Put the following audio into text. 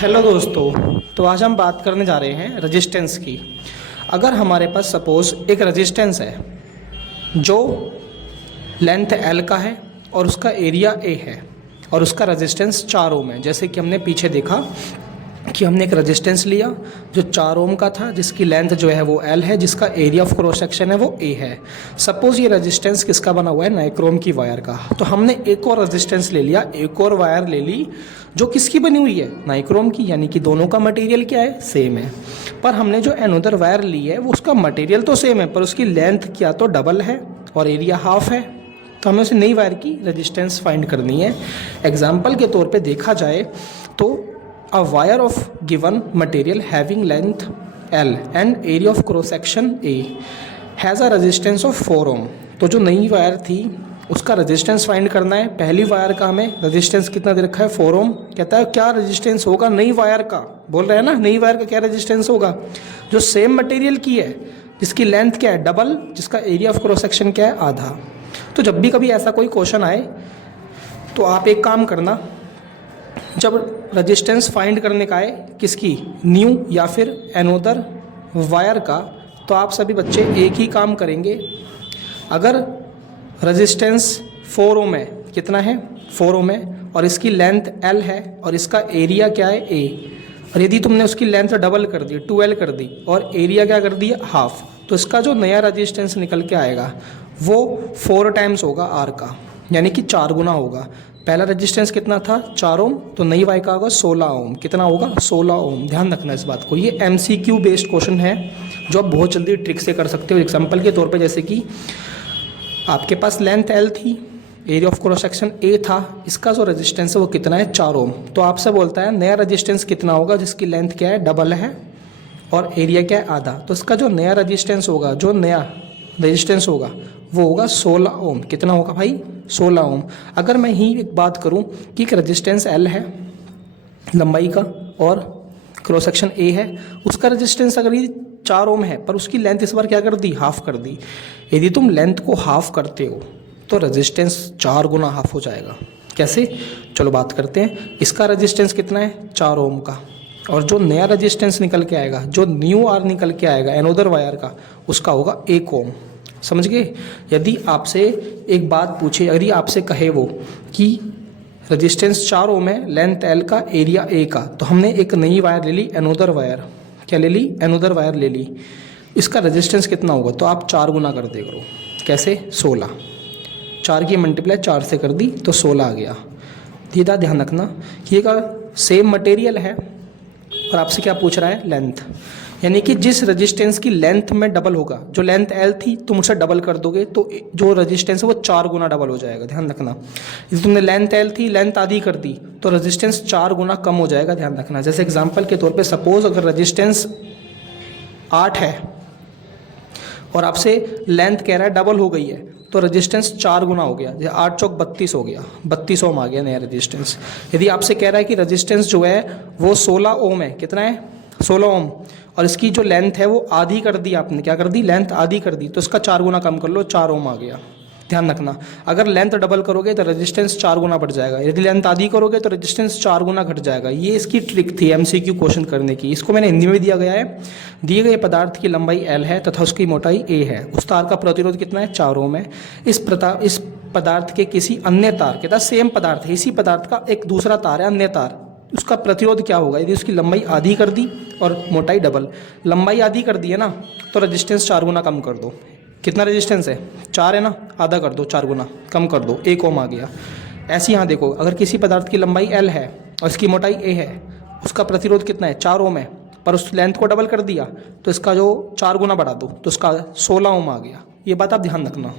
Hello दोस्तों, तो आज हम बात करने जा रहे हैं रेजिस्टेंस की। अगर हमारे पास सपोज़ एक रेजिस्टेंस है जो लेंथ L का है और उसका एरिया A है और उसका रेजिस्टेंस 4 ओम है। जैसे कि हमने पीछे देखा कि हमने एक रेजिस्टेंस लिया जो 4 ओम का था, जिसकी लेंथ जो है वो L है, जिसका एरिया ऑफ क्रॉस सेक्शन है वो A है। सपोज़ ये रेजिस्टेंस किसका बना हुआ है? नाइक्रोम की वायर का। तो हमने एक और रेजिस्टेंस ले लिया, एक और वायर ले ली जो किसकी बनी हुई है? नाइक्रोम की, यानी कि दोनों का मटेरियल क्या है? सेम है। पर हमने जो अनदर वायर ली है वो उसका मटेरियल तो सेम है, पर उसकी लेंथ क्या तो डबल है और एरिया हाफ है। तो हमें उसे नई वायर की रेजिस्टेंस फाइंड करनी है। एग्जाम्पल के तौर पे देखा जाए तो a wire of given material having length L and area of cross section A has a resistance of 4 ohm। तो जो नई वायर थी उसका रेजिस्टेंस फाइंड करना है। पहली वायर का हमें रेजिस्टेंस कितना दे रखा है? 4 ओम। कहता है क्या रेजिस्टेंस होगा नई वायर का? बोल रहे हैं ना, नई वायर का क्या रेजिस्टेंस होगा? जो सेम मटेरियल की है, जिसकी लेंथ क्या है? डबल, जिसका एरिया ऑफ क्रॉस सेक्शन क्या है? आधा। तो जब भी कभी ऐसा कोई क्वेश्चन आए तो आप एक काम करना, जब रेजिस्टेंस फाइंड करने का है किसकी, न्यू या फिर अनदर वायर का, तो आप सभी बच्चे एक ही काम करेंगे। अगर रेजिस्टेंस 4 ओम है, कितना है? 4 ओम है, और इसकी लेंथ L है और इसका एरिया क्या है? A। और यदि तुमने उसकी लेंथ डबल कर दी, 2L कर दी, और एरिया क्या कर दिया? हाफ, तो इसका जो नया रेजिस्टेंस निकल के आएगा वो 4 टाइम्स होगा R का, यानी कि 4 गुना होगा। पहला रेजिस्टेंस कितना था? 4 ओम, तो नई वाई का होगा 16 ओम। कितना होगा? 16 ओम। ध्यान रखना इस बात को। ये MCQ बेस्ड क्वेश्चन है जो आप बहुत जल्दी ट्रिक से कर सकते हो। एग्जांपल के तौर पे जैसे कि आपके पास लेंथ L थी, area of cross section A था, इसका जो रेजिस्टेंस है वो कितना है? 4 ओम। तो आपसे बोलता है नया रेजिस्टेंस कितना होगा जिसकी लेंथ क्या है? डबल है और एरिया क्या है? आधा। तो इसका जो नया रेजिस्टेंस होगा, जो नया रेजिस्टेंस होगा वो होगा 16 ओम। कितना होगा भाई? 16 ओम। अगर मैं ही एक बात करूं कि एक रेजिस्टेंस L है लंबाई का और क्रॉस सेक्शन A है, उसका रेजिस्टेंस अगर ये 4 ओम है पर उसकी लेंथ इस बार क्या कर दी? हाफ कर दी। यदि तुम लेंथ को हाफ करते हो तो रेजिस्टेंस 4 गुना हाफ हो जाएगा। कैसे? चलो बात करते हैं। इसका रेजिस्टेंस कितना है? 4 ओम का, और जो नया रेजिस्टेंस निकल के आएगा, जो न्यू R निकल के आएगा अनदर वायर का, उसका होगा 1 ओम। समझ गए? यदि आपसे एक बात पूछे, यदि आपसे कहे वो कि रेजिस्टेंस 4 ओम है, लेंथ L का, एरिया A का, तो हमने एक नई वायर ले ली, अनदर वायर। क्या ले ली? अनदर वायर ले ली। इसका रेजिस्टेंस कितना होगा? तो आप 4 गुना कर दे करो। कैसे? 16। 4 की मल्टीप्लाई 4 से कर दी तो 16 आ गया। सीधा ध्यान रखना कि ये का सेम मटेरियल है और आपसे क्या पूछ रहा है? लेंथ। यानी कि जिस रेजिस्टेंस की लेंथ में डबल होगा, जो लेंथ L थी तुम उसे डबल कर दोगे तो जो रेजिस्टेंस है वो 4 गुना डबल हो जाएगा। ध्यान रखना। यदि तुमने लेंथ L थी, लेंथ आधी कर दी तो रेजिस्टेंस 4 गुना कम हो जाएगा। ध्यान रखना। जैसे एग्जांपल के तौर पे सपोज अगर रेजिस्टेंस 8 है और आपसे लेंथ कह रहा है डबल हो गई है, तो रेजिस्टेंस 4 गुना हो गया। 8 चौक 32 हो गया, 32 ओम आ गया नया रेजिस्टेंस। यदि आपसे कह रहा है कि रेजिस्टेंस जो है वो 16 ओम है, कितना है? 16 ओम, और इसकी जो लेंथ है वो आधी कर दी आपने। क्या कर दी? लेंथ आधी कर दी, तो इसका 4 गुना कम कर लो, 4 ओम आ गया। ध्यान रखना। अगर लेंथ डबल करोगे तो रेजिस्टेंस 4 गुना बढ़ जाएगा, यदि लेंथ आधी करोगे तो रेजिस्टेंस 4 गुना घट जाएगा। ये इसकी ट्रिक थी MCQ क्वेश्चन करने की। इसको मैंने हिंदी में दिया गया है। दिए गए पदार्थ की लंबाई L है तथा उसकी मोटाई A है। उस तार का प्रतिरोध कितना है? 4 ओम है। इस पदार्थ के किसी अन्य तार के साथ, सेम पदार्थ है, इसी पदार्थ का एक दूसरा तार है, अन्य तार, उसका प्रतिरोध क्या होगा? यदि उसकी लंबाई आधी कर दी और मोटाई डबल। लंबाई आधी कर दी है ना, तो रेजिस्टेंस 4 गुना कम कर दो। कितना रेजिस्टेंस है? 4 है ना, आधा कर दो, 4 गुना कम कर दो, 1 ओम आ गया। ऐसे यहाँ देखो, अगर किसी पदार्थ की लंबाई L है और इसकी मोटाई A है, उसका प्रतिरोध कितना है? 4 ओम है, पर उस लेंथ को डबल कर दिया तो इसका जो 4 गुना बढ़ा दो तो उसका 16 ओम आ गया। ये बात आप ध्यान रखना।